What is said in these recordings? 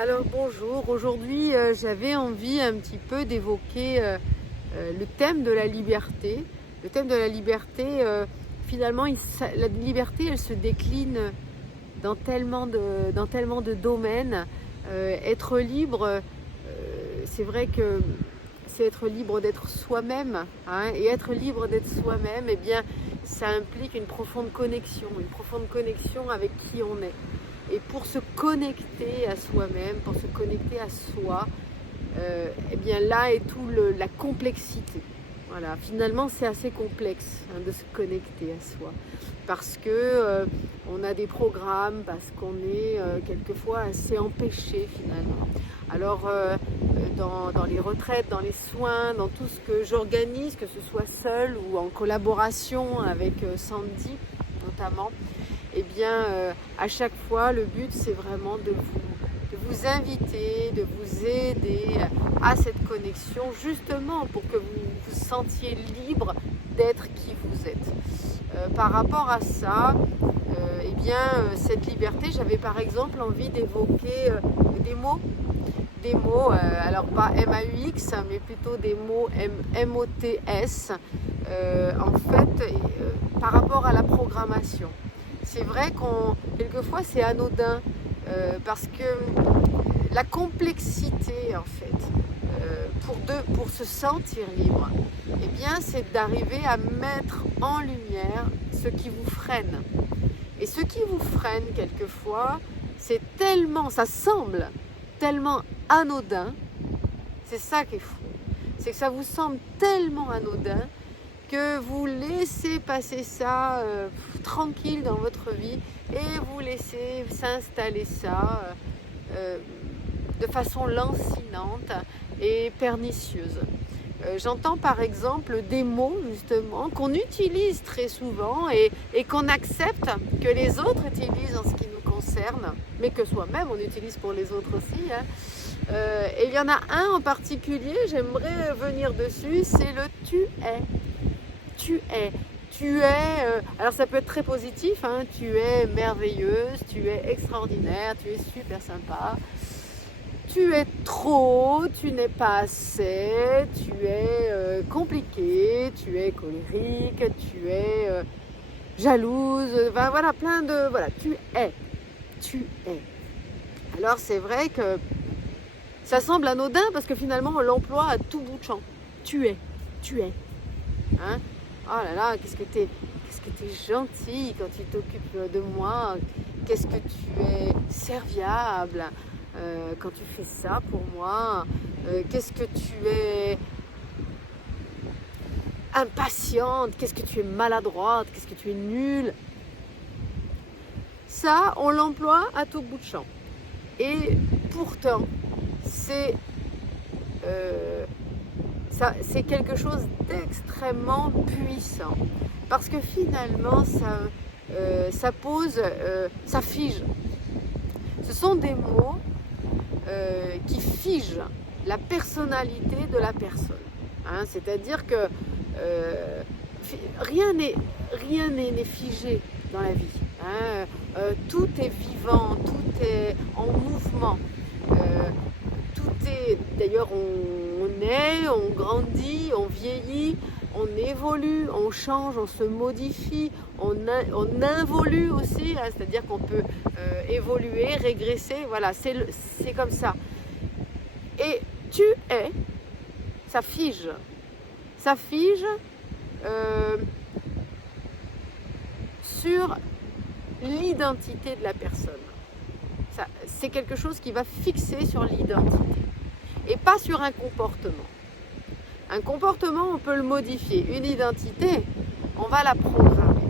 Alors bonjour, aujourd'hui j'avais envie un petit peu d'évoquer le thème de la liberté. Le thème de la liberté, finalement, la liberté elle se décline dans tellement de domaines. Être libre, c'est vrai que c'est être libre d'être soi-même, hein, et être libre d'être soi-même, eh bien, ça implique une profonde connexion avec qui on est. Et pour se connecter à soi-même, pour se connecter à soi, eh bien là est la complexité. Voilà, finalement c'est assez complexe, hein, de se connecter à soi, parce que on a des programmes, parce qu'on est quelquefois assez empêché finalement. Alors dans les retraites, dans les soins, dans tout ce que j'organise, que ce soit seul ou en collaboration avec Sandy notamment, eh bien à chaque fois le but c'est vraiment de vous inviter, de vous aider à cette connexion, justement pour que vous vous sentiez libre d'être qui vous êtes. Par rapport à ça, eh bien, cette liberté, j'avais par exemple envie d'évoquer des mots, alors pas M-A-U-X, mais plutôt des mots M-O-T-S, en fait, par rapport à la programmation. C'est vrai quelquefois c'est anodin, parce que la complexité en fait, pour se sentir libre, eh bien c'est d'arriver à mettre en lumière ce qui vous freine. Et ce qui vous freine quelquefois, ça semble tellement anodin, c'est ça qui est fou. C'est que ça vous semble tellement anodin que vous laissez passer ça tranquille dans votre vie et vous laissez s'installer ça de façon lancinante et pernicieuse. J'entends par exemple des mots justement qu'on utilise très souvent et qu'on accepte que les autres utilisent en ce qui nous concerne, mais que soi-même on utilise pour les autres aussi, hein. Et il y en a un en particulier, j'aimerais venir dessus, c'est le tu es. Tu es. Tu es, alors ça peut être très positif, hein, tu es merveilleuse, tu es extraordinaire, tu es super sympa. Tu es trop, tu n'es pas assez, tu es compliqué, tu es colérique, tu es jalouse, ben voilà, voilà, tu es. Alors c'est vrai que ça semble anodin parce que finalement on l'emploie à tout bout de champ. Tu es. Hein? Oh là là, qu'est-ce que t'es gentil quand tu t'occupes de moi, qu'est-ce que tu es serviable quand tu fais ça pour moi, qu'est-ce que tu es impatiente, qu'est-ce que tu es maladroite, qu'est-ce que tu es nulle. Ça, on l'emploie à tout bout de champ. Et pourtant, c'est quelque chose d'extrêmement puissant. Parce que finalement, ça fige. Ce sont des mots qui figent la personnalité de la personne. Hein, c'est-à-dire que rien n'est figé dans la vie. Hein. Tout est vivant, tout est en mouvement. D'ailleurs, on naît, on grandit, on vieillit, on évolue, on change, on se modifie, on involue aussi, hein, c'est-à-dire qu'on peut évoluer, régresser, voilà, c'est comme ça. Et tu es, ça fige sur l'identité de la personne. C'est quelque chose qui va fixer sur l'identité et pas sur un comportement. Un comportement, on peut le modifier. Une identité, on va la programmer.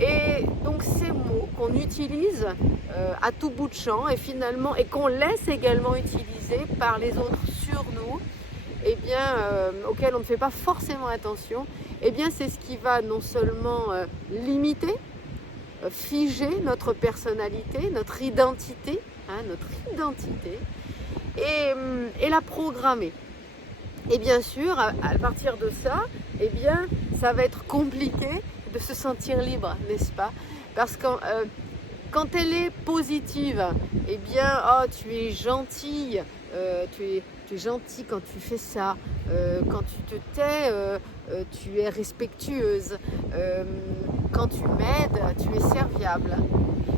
Et donc ces mots qu'on utilise à tout bout de champ et finalement et qu'on laisse également utiliser par les autres sur nous, eh bien, auxquels on ne fait pas forcément attention, eh bien c'est ce qui va non seulement limiter, figer notre personnalité, notre identité, et la programmer. Et bien sûr, à partir de ça, eh bien, ça va être compliqué de se sentir libre, n'est-ce pas? Parce que Quand elle est positive, eh bien, oh, tu es gentille, tu es gentil quand tu fais ça, quand tu te tais, tu es respectueuse, quand tu m'aides, tu es serviable.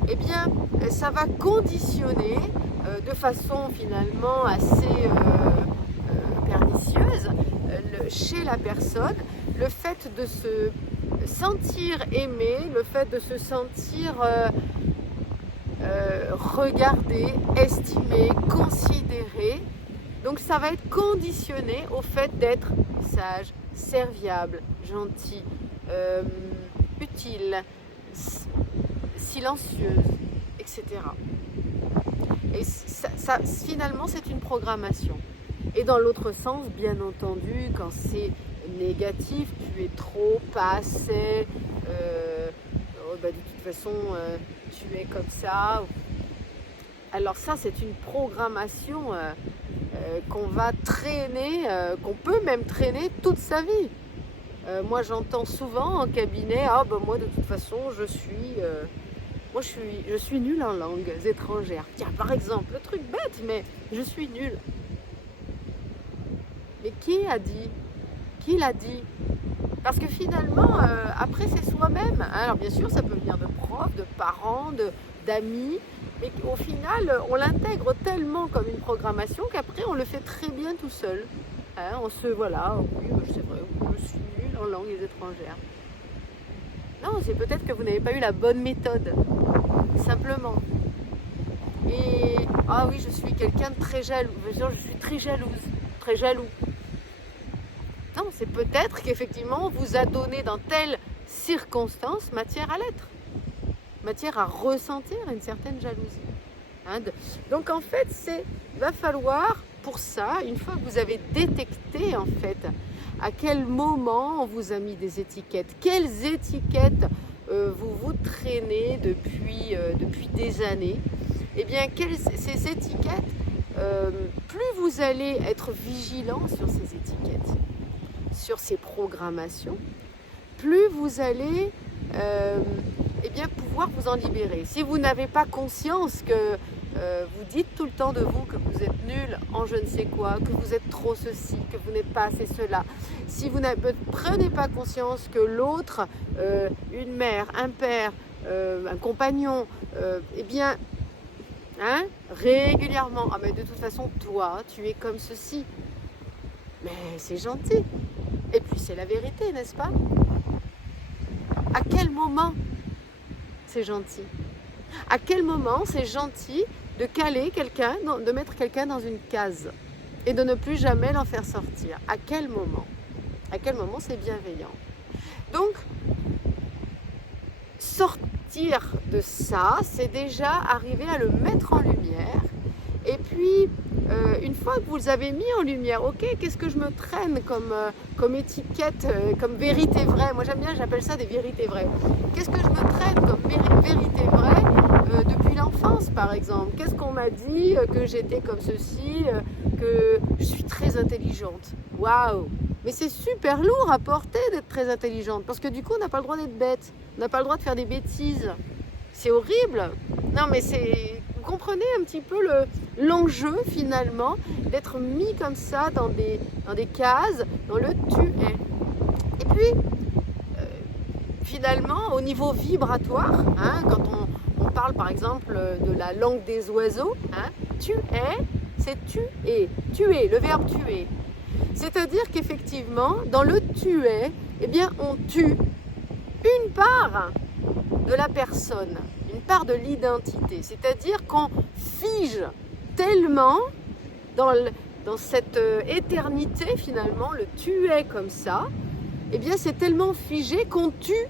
Eh bien, ça va conditionner de façon finalement assez pernicieuse chez la personne le fait de se sentir aimé, le fait de se sentir regardé, estimé, considéré. Donc ça va être conditionné au fait d'être sage, serviable, gentil, utile, silencieuse, etc. Et ça, finalement, c'est une programmation. Et dans l'autre sens, bien entendu, quand c'est négatif, tu es trop, pas assez, de toute façon, tu es comme ça. Alors ça, c'est une programmation qu'on va traîner, qu'on peut même traîner toute sa vie. Moi, j'entends souvent en cabinet, moi, de toute façon, je suis nulle en langues étrangères. Tiens, par exemple, le truc bête, mais je suis nulle. Mais qui a dit? Qui l'a dit? Parce que finalement, après, c'est soi-même. Alors bien sûr, ça peut venir de profs, de parents, d'amis, mais au final, on l'intègre tellement comme une programmation qu'après, on le fait très bien tout seul. Oui, c'est vrai, je suis nulle en langues étrangères. Non, c'est peut-être que vous n'avez pas eu la bonne méthode, simplement. Et, oui, je suis quelqu'un de très jaloux, je suis très jalouse, très jaloux. Non, c'est peut-être qu'effectivement, on vous a donné dans telle circonstance matière à l'être, matière à ressentir une certaine jalousie. Donc en fait, il va falloir pour ça, une fois que vous avez détecté en fait à quel moment on vous a mis des étiquettes, quelles étiquettes vous traînez depuis des années, eh bien ces étiquettes, plus vous allez être vigilant sur ces étiquettes, sur ces programmations, plus vous allez pouvoir vous en libérer. Si vous n'avez pas conscience que vous dites tout le temps de vous que vous êtes nul en je ne sais quoi, que vous êtes trop ceci, que vous n'êtes pas assez cela, si vous ne prenez pas conscience que l'autre, une mère, un père, un compagnon, régulièrement, mais de toute façon, toi, tu es comme ceci. Mais c'est gentil. Et puis c'est la vérité, n'est-ce pas? À quel moment c'est gentil? À quel moment c'est gentil de caler quelqu'un, de mettre quelqu'un dans une case et de ne plus jamais l'en faire sortir? À quel moment? À quel moment c'est bienveillant? Donc, sortir de ça, c'est déjà arriver à le mettre en lumière. Et puis, une fois que vous les avez mis en lumière, ok, qu'est-ce que je me traîne comme étiquette, comme vérité vraie? Moi j'aime bien, j'appelle ça des vérités vraies. Qu'est-ce que je me traîne comme vérité vraie depuis l'enfance par exemple? Qu'est-ce qu'on m'a dit que j'étais comme ceci, que je suis très intelligente? Waouh! Mais c'est super lourd à porter d'être très intelligente, parce que du coup on n'a pas le droit d'être bête, on n'a pas le droit de faire des bêtises. C'est horrible. Non mais vous comprenez un petit peu l'enjeu finalement d'être mis comme ça dans des cases, dans le tu es. Et puis finalement au niveau vibratoire, quand on parle par exemple de la langue des oiseaux, tu es, c'est tu es, le verbe tuer. C'est-à-dire qu'effectivement dans le tu es, eh bien on tue une part de la personne, une part de l'identité, c'est-à-dire qu'on fige tellement dans cette éternité finalement, le tu es comme ça, eh bien c'est tellement figé qu'on tue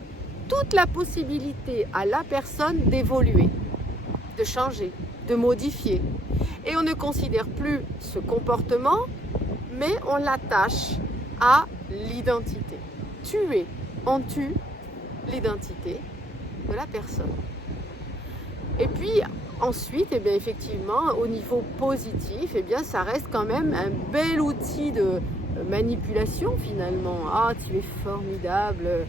toute la possibilité à la personne d'évoluer, de changer, de modifier. Et on ne considère plus ce comportement, mais on l'attache à l'identité. Tuer, on tue l'identité de la personne. Et puis ensuite, effectivement, au niveau positif, ça reste quand même un bel outil de manipulation finalement. Tu es formidable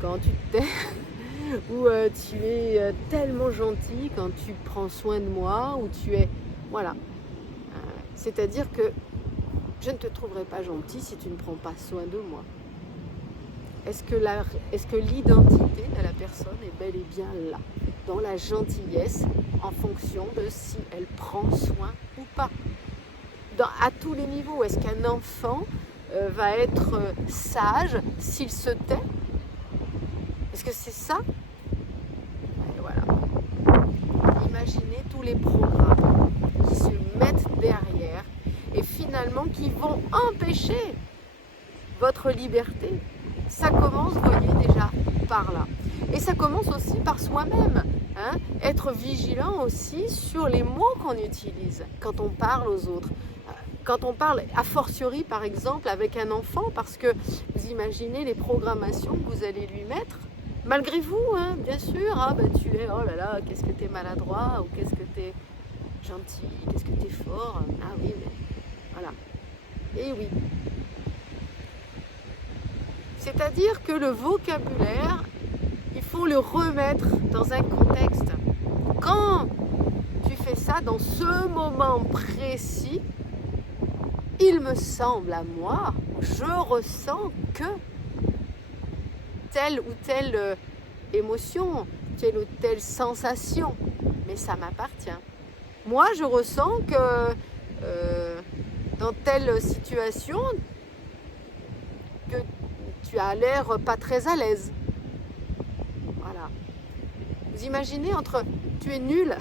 quand tu te tais. ou tu es tellement gentil quand tu prends soin de moi, ou tu es... Voilà. C'est-à-dire que je ne te trouverai pas gentil si tu ne prends pas soin de moi. Est-ce que l'identité de la personne est bel et bien là, dans la gentillesse, en fonction de si elle prend soin ou pas, à tous les niveaux? Est-ce qu'un enfant va être sage s'il se tait? Est-ce que c'est ça? Et voilà. Imaginez tous les programmes qui se mettent derrière et finalement qui vont empêcher votre liberté. Ça commence, vous voyez, déjà par là. Et ça commence aussi par soi-même. Hein, être vigilant aussi sur les mots qu'on utilise quand on parle aux autres. Quand on parle, a fortiori par exemple avec un enfant, parce que vous imaginez les programmations que vous allez lui mettre, malgré vous, hein, bien sûr, ah, ben, tu es, oh là là, qu'est-ce que tu es maladroit, ou qu'est-ce que tu es gentil, qu'est-ce que tu es fort, ah oui, mais voilà. Et oui. C'est-à-dire que le vocabulaire, il faut le remettre dans un contexte. Quand tu fais ça dans ce moment précis, il me semble à moi, je ressens que telle ou telle émotion, telle ou telle sensation, mais ça m'appartient. Moi, je ressens que dans telle situation, que tu as l'air pas très à l'aise. Voilà. Vous imaginez entre tu es nul,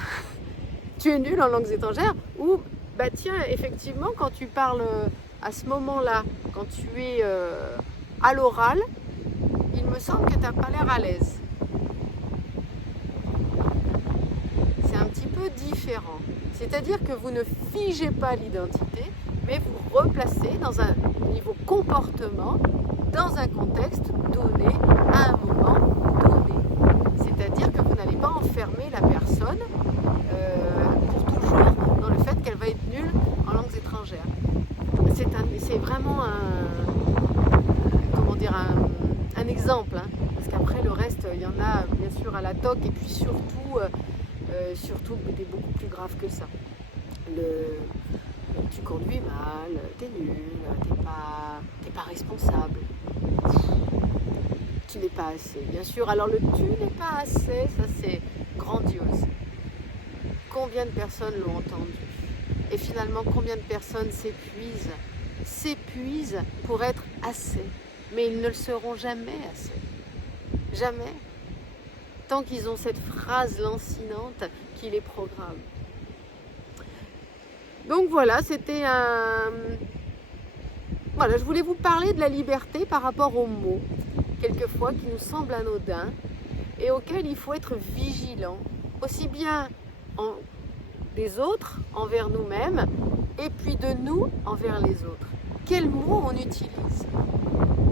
tu es nul en langues étrangères, ou bah tiens, effectivement, quand tu parles à ce moment-là, quand tu es à l'oral, il me semble que tu n'as pas l'air à l'aise. C'est un petit peu différent. C'est-à-dire que vous ne figez pas l'identité, mais vous replacez dans un niveau comportement, dans un contexte donné, à un moment donné. C'est-à-dire que vous n'allez pas enfermer la personne pour toujours dans le fait qu'elle va être nulle en langues étrangères. C'est vraiment un exemple, hein, parce qu'après le reste, il y en a bien sûr à la toque, et puis surtout des beaucoup plus graves que ça. Tu conduis mal, t'es nul, t'es pas responsable, tu n'es pas assez. Bien sûr, alors le tu n'es pas assez, ça c'est grandiose. Combien de personnes l'ont entendu? Et finalement, combien de personnes s'épuisent pour être assez? Mais ils ne le seront jamais assez. Jamais. Tant qu'ils ont cette phrase lancinante qui les programme. Donc voilà, c'était Voilà, je voulais vous parler de la liberté par rapport aux mots, quelquefois qui nous semblent anodins et auxquels il faut être vigilant, aussi bien des autres envers nous-mêmes et puis de nous envers les autres. Quels mots on utilise?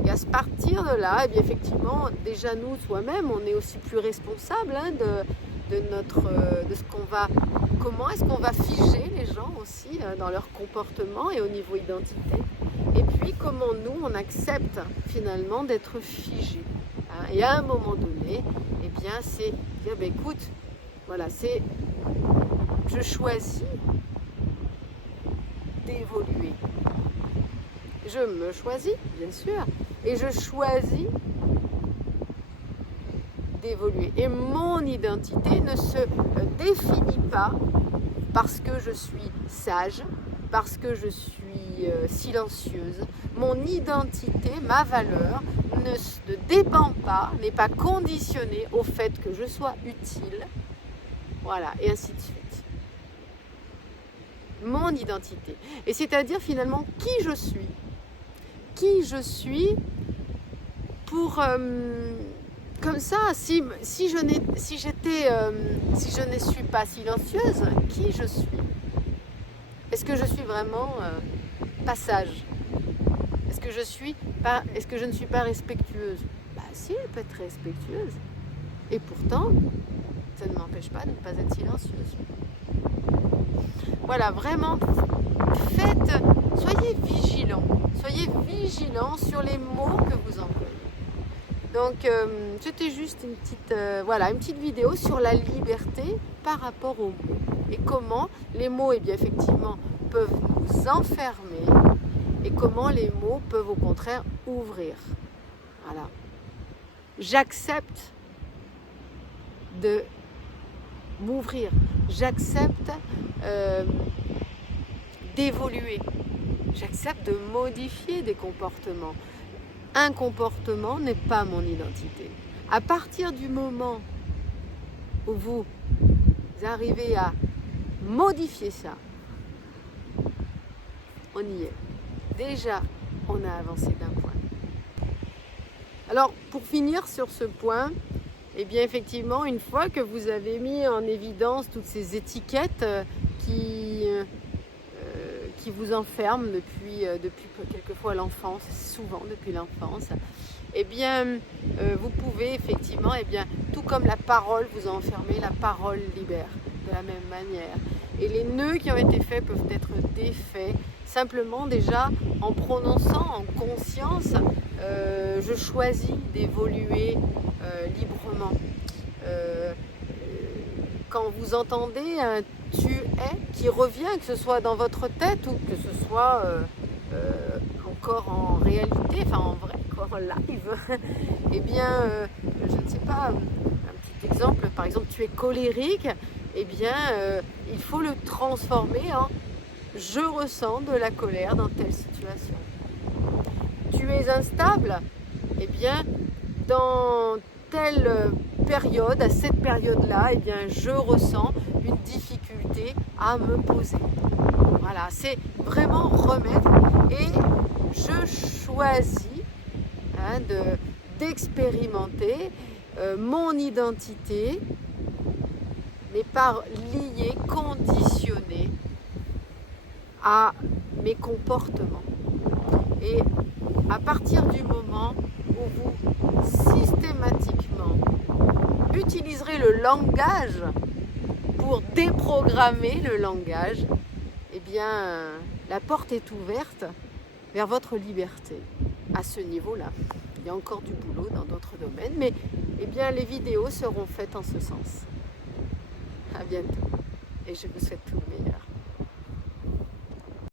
Et à partir de là, eh bien effectivement, déjà nous, soi-même, on est aussi plus responsable hein, de ce qu'on va... Comment est-ce qu'on va figer les gens aussi dans leur comportement et au niveau identité? Et puis comment nous, on accepte finalement d'être figé. Hein, et à un moment donné, eh bien c'est dire, ben, écoute, voilà, je choisis d'évoluer. Je me choisis, bien sûr, et je choisis d'évoluer. Et mon identité ne se définit pas parce que je suis sage, parce que je suis silencieuse. Mon identité, ma valeur, ne dépend pas, n'est pas conditionnée au fait que je sois utile. Voilà, et ainsi de suite. Mon identité. Et c'est-à-dire finalement qui je suis. Qui je suis pour... comme ça, si je ne suis pas silencieuse, qui je suis? Est-ce que je suis vraiment passage? Est-ce que je ne suis pas respectueuse? Bah si, elle peut être respectueuse. Et pourtant, ça ne m'empêche pas de ne pas être silencieuse. Voilà, vraiment, soyez vigilants sur les mots que vous employez. Donc c'était juste une petite vidéo sur la liberté par rapport aux mots. Et comment les mots, eh bien, effectivement, peuvent nous enfermer et comment les mots peuvent au contraire ouvrir. Voilà. J'accepte de m'ouvrir. J'accepte d'évoluer. J'accepte de modifier des comportements. Un comportement n'est pas mon identité. À partir du moment où vous arrivez à modifier ça, on y est. Déjà, on a avancé d'un point. Alors, pour finir sur ce point, eh bien, effectivement, une fois que vous avez mis en évidence toutes ces étiquettes qui vous enferment depuis quelquefois l'enfance, souvent depuis l'enfance, eh bien, vous pouvez effectivement, eh bien, tout comme la parole vous a enfermé, la parole libère de la même manière. Et les nœuds qui ont été faits peuvent être défaits simplement déjà en prononçant en conscience je choisis d'évoluer librement. Quand vous entendez un tu es qui revient, que ce soit dans votre tête ou que ce soit encore en réalité, enfin en vrai, en live, eh bien, je ne sais pas, un petit exemple, par exemple, tu es colérique, eh bien, il faut le transformer en je ressens de la colère dans telle situation. Tu es instable, eh bien, dans telle période, à cette période-là, eh bien, je ressens une difficulté à me poser. Voilà, c'est vraiment remettre et je choisis d'expérimenter mon identité, mais pas liée, conditionnée à mes comportements. Et à partir du moment où vous systématiquement utiliserez le langage pour déprogrammer le langage, eh bien, la porte est ouverte vers votre liberté. À ce niveau-là, il y a encore du boulot dans d'autres domaines, mais eh bien, les vidéos seront faites en ce sens. À bientôt et je vous souhaite tout le meilleur.